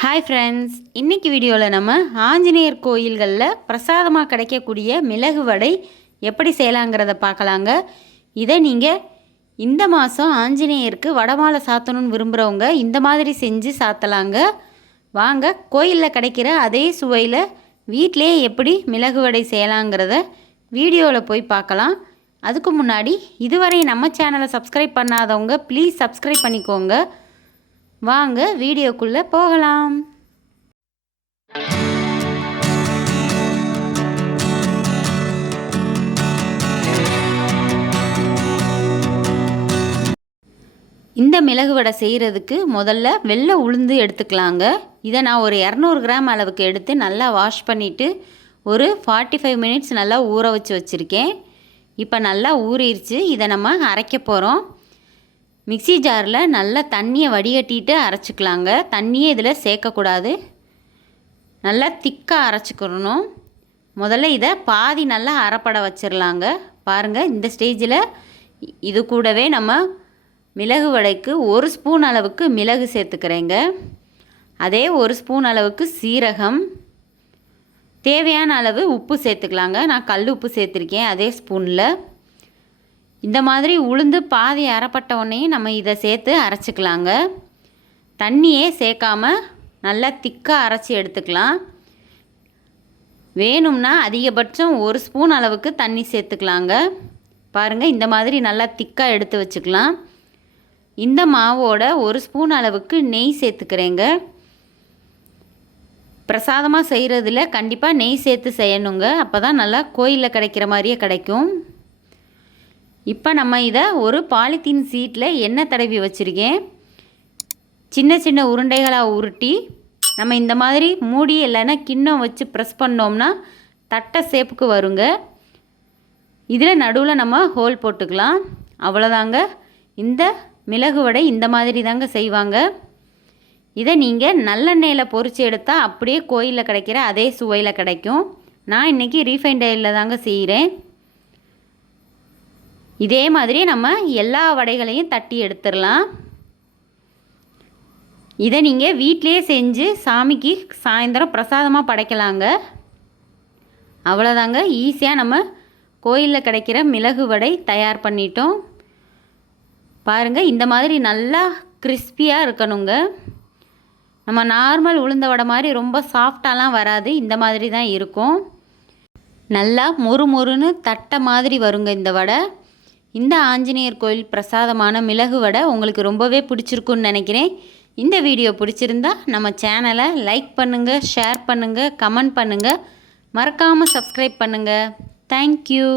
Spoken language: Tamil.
ஹாய் ஃப்ரெண்ட்ஸ், இன்றைக்கி வீடியோவில் நம்ம ஆஞ்சநேயர் கோயில்களில் பிரசாதமாக கிடைக்கக்கூடிய மிளகு வடை எப்படி செய்யலாங்கிறத பார்க்கலாங்க. இதை நீங்கள் இந்த மாதம் ஆஞ்சநேயருக்கு வடமாலை சாத்தணும்னு விரும்புகிறவங்க இந்த மாதிரி செஞ்சு சாத்தலாங்க. வாங்க கோயிலில் கிடைக்கிற அதே சுவையில் வீட்டிலே எப்படி மிளகு வடை செய்யலாங்கிறத வீடியோவில் போய் பார்க்கலாம். அதுக்கு முன்னாடி இதுவரை நம்ம சேனலை சப்ஸ்கிரைப் பண்ணாதவங்க ப்ளீஸ் சப்ஸ்கிரைப் பண்ணிக்கோங்க. வாங்க வீடியோக்குள்ளே போகலாம். இந்த மிளகு வடை செய்கிறதுக்கு முதல்ல வெள்ளை உளுந்து எடுத்துக்கலாங்க. இதை நான் ஒரு 200 கிராம் அளவுக்கு எடுத்து நல்லா வாஷ் பண்ணிவிட்டு ஒரு 45 மினிட்ஸ் நல்லா ஊற வச்சுருக்கேன். இப்போ நல்லா ஊறிடுச்சு. இதை நம்ம அரைக்க போகிறோம். மிக்ஸி ஜாரில் நல்லா தண்ணியை வடிகட்டிட்டு அரைச்சிக்கலாங்க. தண்ணியே இதில் சேர்க்கக்கூடாது. நல்லா திக்காக அரைச்சிக்கிறணும். முதல்ல இதை பாதி நல்லா அரைப்பட வச்சிடலாங்க. பாருங்கள், இந்த ஸ்டேஜில் இது கூடவே நம்ம மிளகு வடைக்கு 1 ஸ்பூன் அளவுக்கு மிளகு சேர்த்துக்கிறேங்க. அதே 1 ஸ்பூன் அளவுக்கு சீரகம், தேவையான அளவு உப்பு சேர்த்துக்கலாங்க. நான் கல் உப்பு சேர்த்துருக்கேன் அதே ஸ்பூனில். இந்த மாதிரி உளுந்து பாதி அரைப்பட்ட உடனே நம்ம இதை சேர்த்து அரைச்சிக்கலாங்க. தண்ணியே சேர்க்காமல் நல்லா திக்காக அரைச்சி எடுத்துக்கலாம். வேணும்னா அதிகபட்சம் 1 ஸ்பூன் அளவுக்கு தண்ணி சேர்த்துக்கலாங்க. பாருங்கள், இந்த மாதிரி நல்லா திக்காக எடுத்து வச்சுக்கலாம். இந்த மாவோட 1 ஸ்பூன் அளவுக்கு நெய் சேர்த்துக்கிறேங்க. பிரசாதமாக செய்கிறதுல கண்டிப்பாக நெய் சேர்த்து செய்யணுங்க. அப்போ தான் நல்லா கோயிலில் கிடைக்கிற மாதிரியே கிடைக்கும். இப்போ நம்ம இதை ஒரு பாலித்தீன் சீட்டில் எண்ணெய் தடவி வச்சுருக்கேன். சின்ன சின்ன உருண்டைகளாக உருட்டி நம்ம இந்த மாதிரி மூடி இல்லைன்னா கிண்ணம் வச்சு ப்ரெஸ் பண்ணோம்னா தட்டை சேப்புக்கு வருங்க. இதில் நடுவில் நம்ம ஹோல் போட்டுக்கலாம். அவ்வளோதாங்க. இந்த மிளகு வடை இந்த மாதிரி தாங்க செய்வாங்க. இதை நீங்கள் நல்லெண்ணெயில் பொரித்து எடுத்தால் அப்படியே கோயிலில் கிடைக்கிற அதே சுவையில் கிடைக்கும். நான் இன்றைக்கி ரீஃபைண்ட் ஆயிலில் தாங்க செய்கிறேன். இதே மாதிரி நம்ம எல்லா வடைகளையும் தட்டி எடுத்துடலாம். இதை நீங்கள் வீட்டிலே செஞ்சு சாமிக்கு சாயந்தரம் பிரசாதமாக படைக்கலாங்க. அவ்வளோதாங்க. ஈஸியாக நம்ம கோயிலில் கிடைக்கிற மிளகு வடை தயார் பண்ணிட்டோம். பாருங்கள், இந்த மாதிரி நல்லா கிறிஸ்பியாக இருக்கணுங்க. நம்ம நார்மல் உளுந்த வடை மாதிரி ரொம்ப சாஃப்டாலாம் வராது. இந்த மாதிரி தான் இருக்கும். நல்லா மொறு மொறுன்னு தட்டை மாதிரி வருங்க இந்த வடை. இந்த ஆஞ்சநேயர் கோயில் பிரசாதமான மிளகு வடை உங்களுக்கு ரொம்பவே பிடிச்சிருக்குன்னு நினைக்கிறேன். இந்த வீடியோ பிடிச்சிருந்தா நம்ம சேனலை லைக் பண்ணுங்கள், ஷேர் பண்ணுங்கள், கமெண்ட் பண்ணுங்கள், மறக்காமல் சப்ஸ்கிரைப் பண்ணுங்கள். தேங்க்யூ.